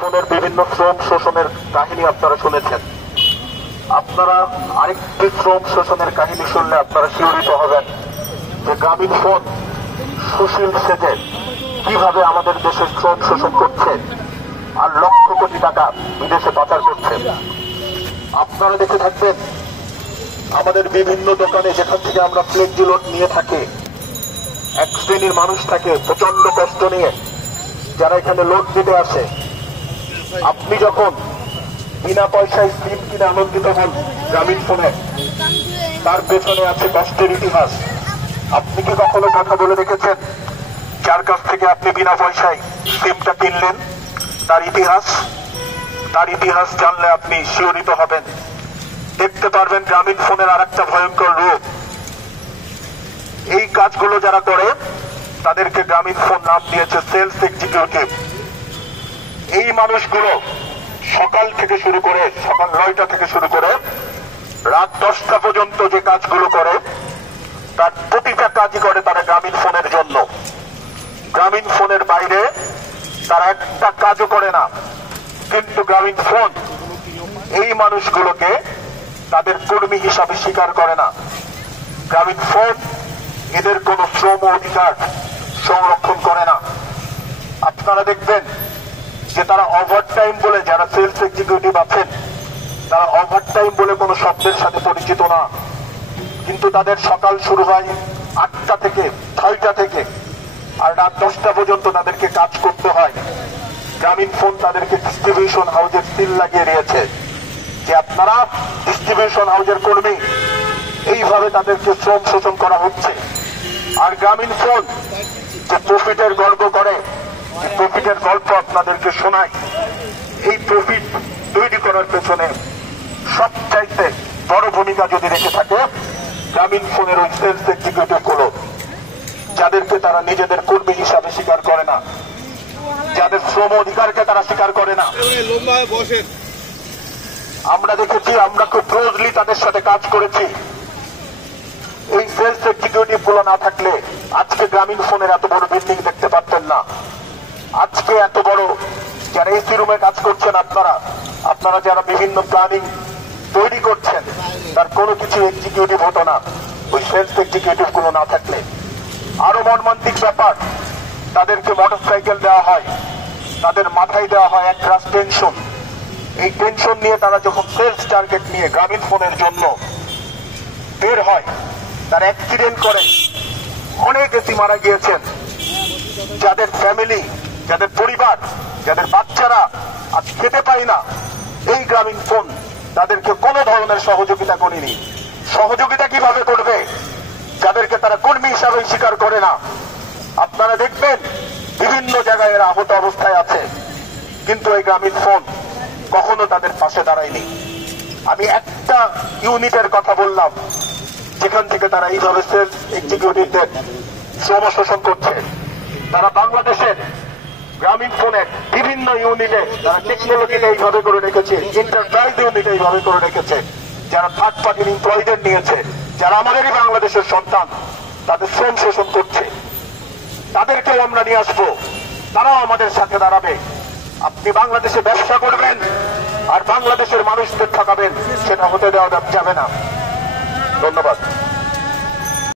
ফোনের বিভিন্ন শ্রম শোষণের কাহিনী আপনারা শুনেছেন। আপনারা আরেকটি শ্রম শোষণের কাহিনী শুনলে আপনারা শিহরিত হবেন যে গ্রামীণ ফোন সুশীল সেজে কিভাবে আমাদের দেশের শ্রম শোষণ করছে আর লক্ষ কোটি টাকা বিদেশে পাচার করছে। আপনারা দেখে থাকবেন আমাদের বিভিন্ন দোকানে যেখান থেকে আমরা ফ্লেক্সি লোড নিয়ে থাকি, এক শ্রেণীর মানুষ থাকে প্রচন্ড কষ্ট নিয়ে যারা এখানে লোড দিতে আসে। আপনি যখন বিনা পয়সায় সিম কিনে আনন্দিত হন গ্রামীণ ফোনে, তার পেছনে আছে কষ্টের ইতিহাস। আপনি কি কখনো কথা বলে দেখেছেন যার কাছ থেকে আপনি বিনা পয়সায় সিমটা কিনলেন? তার ইতিহাস জানলে আপনি শিহরিত হবেন। দেখতে পারবেন গ্রামীণ ফোনের আর একটা ভয়ঙ্কর রূপ। এই কাজগুলো যারা করে তাদেরকে গ্রামীণ ফোন নাম দিয়েছে সেলস এক্সিকিউটিভ। এই মানুষগুলো সকাল 9টা থেকে শুরু করে রাত 10টা পর্যন্ত যে কাজগুলো করে তার প্রতিটা কাজই করে তারা গ্রামীণ ফোনের জন্য। গ্রামীণ ফোনের বাইরে তারা একটা কাজও করে না। কিন্তু গ্রামীণ ফোন এই মানুষগুলোকে তাদের কর্মী হিসাবে স্বীকার করে না। গ্রামীণ ফোন এদের কোনো শ্রম অধিকার সংরক্ষণ করে না। আপনারা দেখবেন যে তারা ওভারটাইম বলে, যারা সেলস এক্সিকিউটিভ আছেন তারা ওভারটাইম বলে কোনো শব্দের সাথে পরিচিত না। কিন্তু তাদের সকাল শুরু হয় 8টা থেকে 6টা থেকে আর রাত 10টা পর্যন্ত তাদেরকে কাজ করতে হয়। গ্রামীণ ফোন তাদেরকে ডিস্ট্রিবিউশন হাউসের সিল লাগিয়ে দিয়েছে যে আপনারা ডিস্ট্রিবিউশন হাউসের কর্মী, এইভাবে তাদেরকে শ্রম শোষণ করা হচ্ছে। আর গ্রামীণ ফোন যে প্রফিটের গল্প করে, প্রফিটের গল্প আপনাদেরকে শোনায়। এই প্রফিট তৈরি করার পেছনে সবচাইতে বড় ভূমিকা যদি রেখে থাকে গ্রামীণ ফোনের ওই সেলস এক্সিকিউটিভ গুলো, যাদেরকে তারা নিজেদের কর্মী হিসাবে স্বীকার করে না, যাদের শ্রম অধিকারকে তারা স্বীকার করে না। আমরা দেখেছি, আমরা খুব ক্লোজলি তাদের সাথে কাজ করেছি। এই সেলস এক্সিকিউটিভ গুলো না থাকলে আজকে গ্রামীণ ফোনের এত বড় বিল্ডিং দেখতে পারতেন না। আজকে এত বড় যারা এসি রুমে কাজ করছেন, আপনারা যারা বিভিন্ন প্ল্যানিং তৈরি করছেন, তার কোনো কিছু এক্সিকিউটিভ হতো না ওই সেলস এক্সিকিউটিভ গুলো না থাকলে। আরো মর্মান্তিক ব্যাপার, তাদেরকে মোটরসাইকেল দেওয়া হয়, তাদের মাথায় দেওয়া হয় এক রাশ টেনশন। এই টেনশন নিয়ে তারা যখন সেলস টার্গেট নিয়ে গ্রামীণ ফোনের জন্য বের হয়, তারা অ্যাক্সিডেন্ট করে অনেক এসি মারা গিয়েছেন। যাদের ফ্যামিলি, যাদের পরিবার, যাদের বাচ্চারা আজ খেতে পায় না, এই গ্রামীণ ফোন তাদেরকে কোনো ধরনের সহযোগিতা করেনি। সহযোগিতা কিভাবে করবে যাদেরকে তারা কর্মী হিসাবে স্বীকার করে না? আপনারা দেখবেন বিভিন্ন জায়গায় এরা আহত অবস্থায় আছে, কিন্তু এই গ্রামীণ ফোন কখনো তাদের পাশে দাঁড়ায়নি। আমি একটা ইউনিটের কথা বললাম যেখান থেকে তারা এইভাবে সেলস এক্সিকিউটিভদের শ্রম শোষণ করছে। তারা বাংলাদেশের গ্রামীণ ফোনের বিভিন্ন ইউনিটে তারা টেকনোলজিকে এইভাবে করে রেখেছে, এন্টারপ্রাইজ ইউনিটে এইভাবে করে রেখেছে, যারা থার্ড পার্টির এমপ্লয়ীদের নিয়েছে, যারা আমাদেরই বাংলাদেশের সন্তান, তাদের শ্রম শোষণ করছে। তাদেরকেও আমরা নিয়ে আসবো, তারাও আমাদের সাথে দাঁড়াবে। আপনি বাংলাদেশে ব্যবসা করবেন আর বাংলাদেশের মানুষদের ঠকাবেন, সেটা হতে দেওয়া যাবে না। ধন্যবাদ।